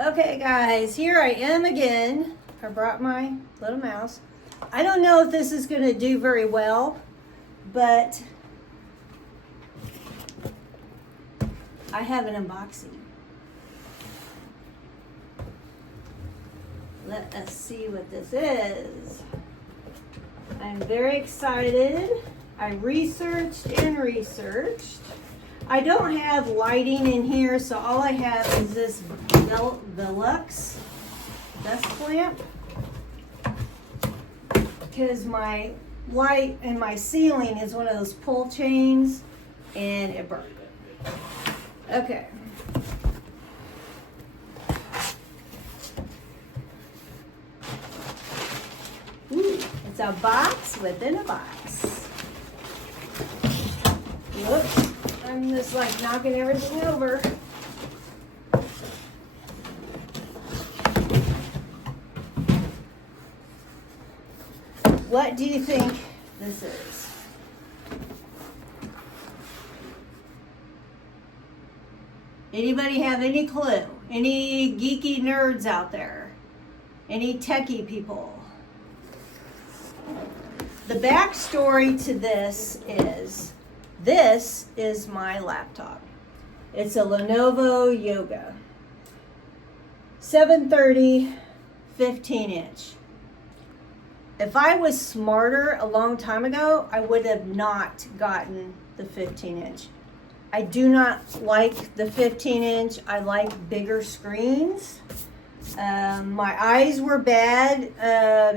Okay guys, here I am again. I brought my little mouse. I don't know if this is going to do very well, but I have an unboxing. Let us see what this is. I'm very excited. I researched and researched. I don't have lighting in here, so all I have is this Velux desk lamp, because my light in my ceiling is one of those pull chains and it broke. Okay. Ooh, it's a box within a box. Whoops. I'm just like knocking everything over. What do you think this is? Anybody have any clue? Any geeky nerds out there? Any techie people? The backstory to this is my laptop. It's a Lenovo Yoga 730 15-inch. If I was smarter a long time ago, I would have not gotten the 15-inch. I do not like the 15-inch. I like bigger screens. My eyes were bad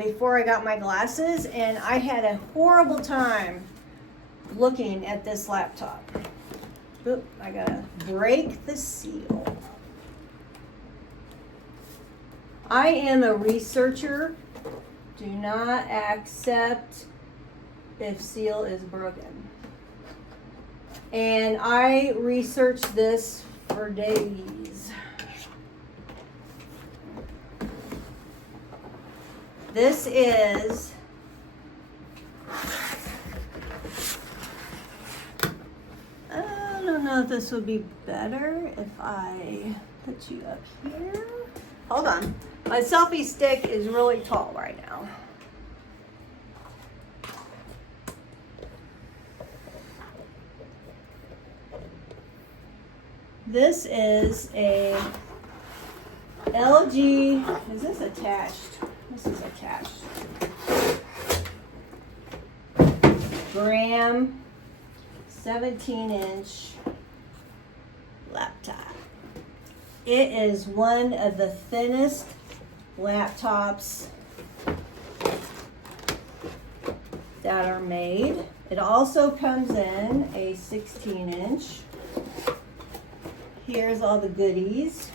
before I got my glasses, and I had a horrible time looking at this laptop. Oop, I gotta break the seal. I am a researcher. Do not accept if seal is broken. And I researched this for days. This is I don't know if this would be better if I put you up here. Hold on. My selfie stick is really tall right now. This is a LG, is this attached? This is attached. Gram 17-inch laptop. It is one of the thinnest laptops that are made. It also comes in a 16-inch. Here's all the goodies.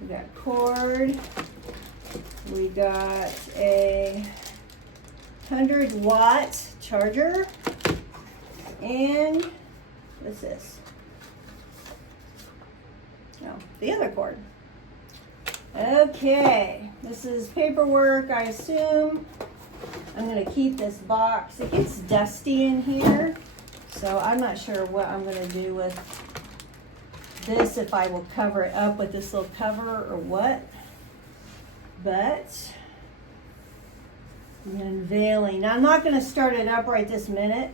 We got cord. We got a 100-watt charger. And what's this? No, the other cord. Okay, this is paperwork, I assume. I'm gonna keep this box. It gets dusty in here, so I'm not sure what I'm gonna do with this, if I will cover it up with this little cover or what. But I'm unveiling. Now, I'm not gonna start it up right this minute.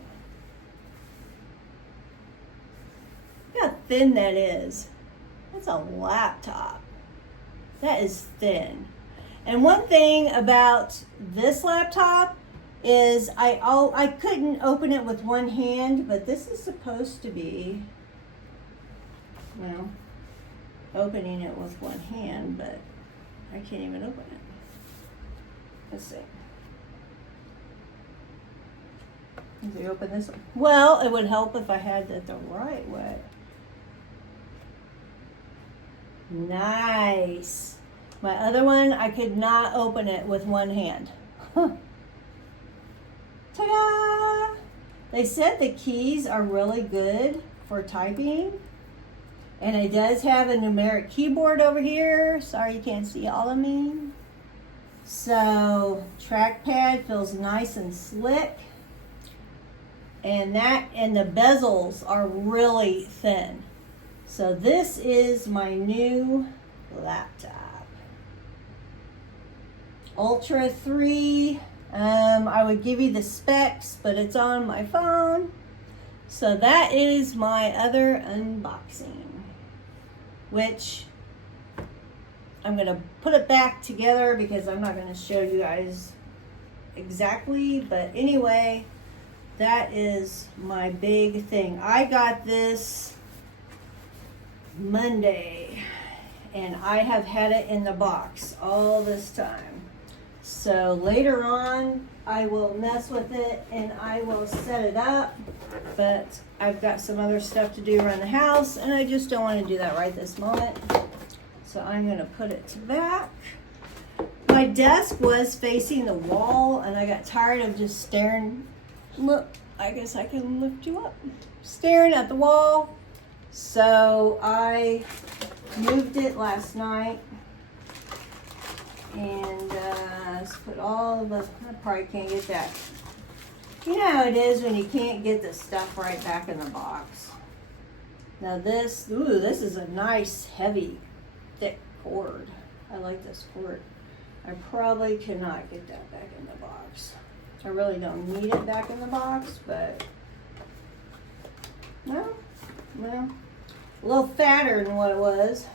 Look how thin that is. That's a laptop. That is thin. And one thing about this laptop is I couldn't open it with one hand, but this is supposed to be, well, opening it with one hand, but I can't even open it. Let's see. Let me open this one. Well, it would help if I had it the right way. Nice. My other one, I could not open it with one hand. Huh. Ta-da! They said the keys are really good for typing. And it does have a numeric keyboard over here. Sorry you can't see all of me. So, trackpad feels nice and slick. And the bezels are really thin. So this is my new laptop. Ultra 3. I would give you the specs, but it's on my phone. So that is my other unboxing, which I'm going to put it back together because I'm not going to show you guys exactly. But anyway, that is my big thing. I got this Monday, and I have had it in the box all this time. So later on, I will mess with it and I will set it up, but I've got some other stuff to do around the house and I just don't want to do that right this moment. So I'm going to put it back. My desk was facing the wall and I got tired of just staring. Look, I guess I can lift you up. Staring at the wall. So I moved it last night. And let's put all of us, I probably can't get that. You know how it is when you can't get the stuff right back in the box. Now this, ooh, this is a nice, heavy, thick cord. I like this cord. I probably cannot get that back in the box. I really don't need it back in the box, but no, well, a little fatter than what it was.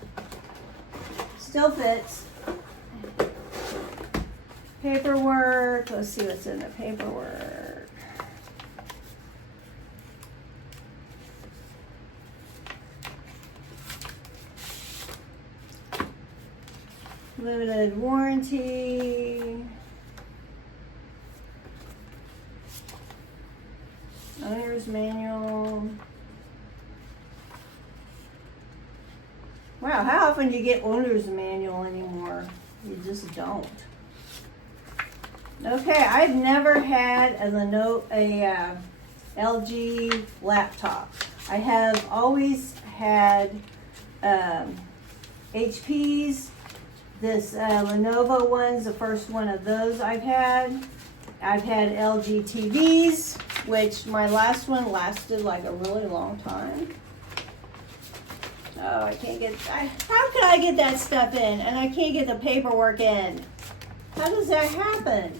Still fits. Paperwork, let's see what's in the paperwork. Limited warranty. Owner's manual. Wow, how often do you get owner's manual anymore? You just don't. Okay, I've never had a LG laptop. I have always had HPs. This Lenovo one's the first one of those I've had. I've had LG TVs, which my last one lasted like a really long time. Oh, I can't get, how could I get that stuff in and I can't get the paperwork in? How does that happen?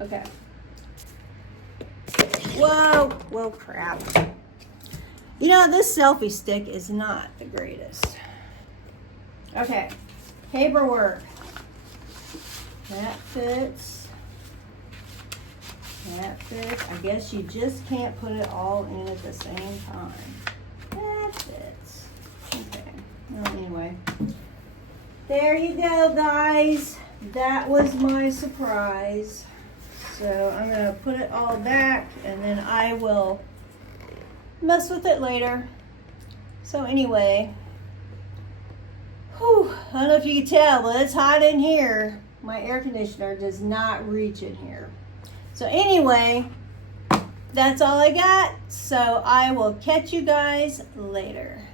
Okay. Whoa, crap. You know, this selfie stick is not the greatest. Okay, paperwork. That fits. That fits. I guess you just can't put it all in at the same time. That fits. Okay, well, anyway. There you go, guys. That was my surprise. So I'm going to put it all back and then I will mess with it later. So anyway, whew, I don't know if you can tell, but it's hot in here. My air conditioner does not reach in here. So anyway, that's all I got. So I will catch you guys later.